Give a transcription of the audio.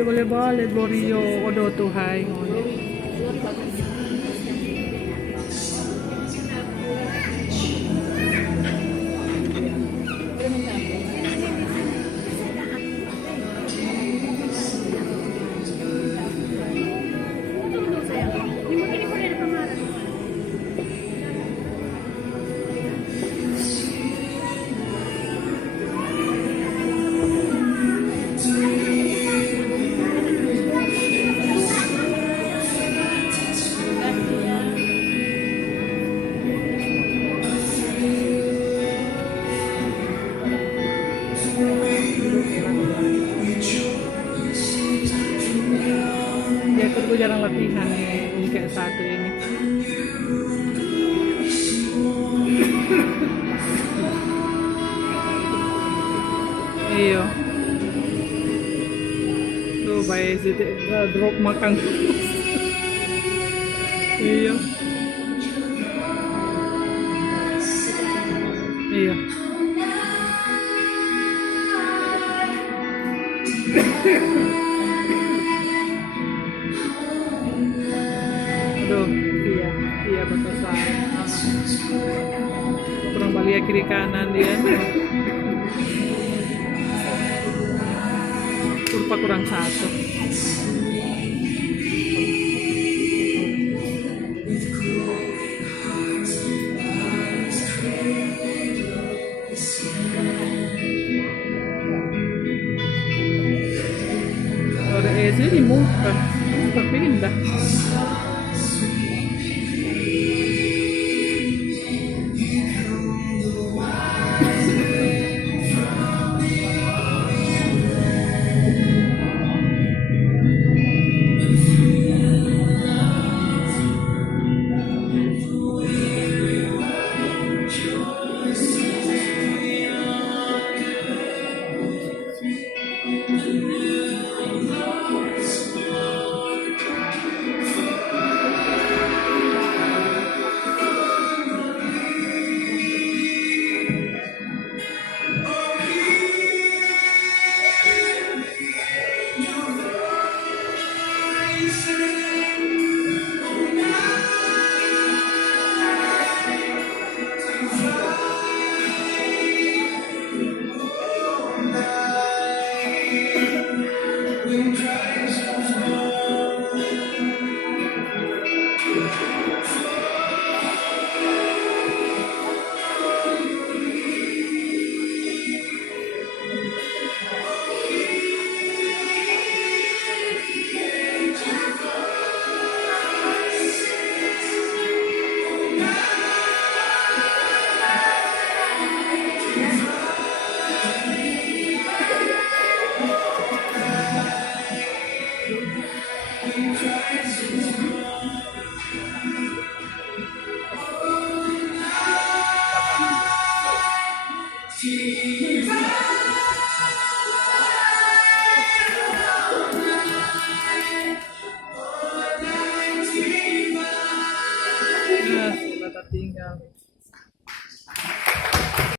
Dia boleh balik Glorio odo Tuhan. Dia tuh jarang latihan nih, kayak satu ini. Iya. Tuh baik sih drop makan. Iya. Iya. Aduh, iya batasan. Kurang balik kiri kanan dia. Kurva kurang satu. Ada EZ di muka, pindah.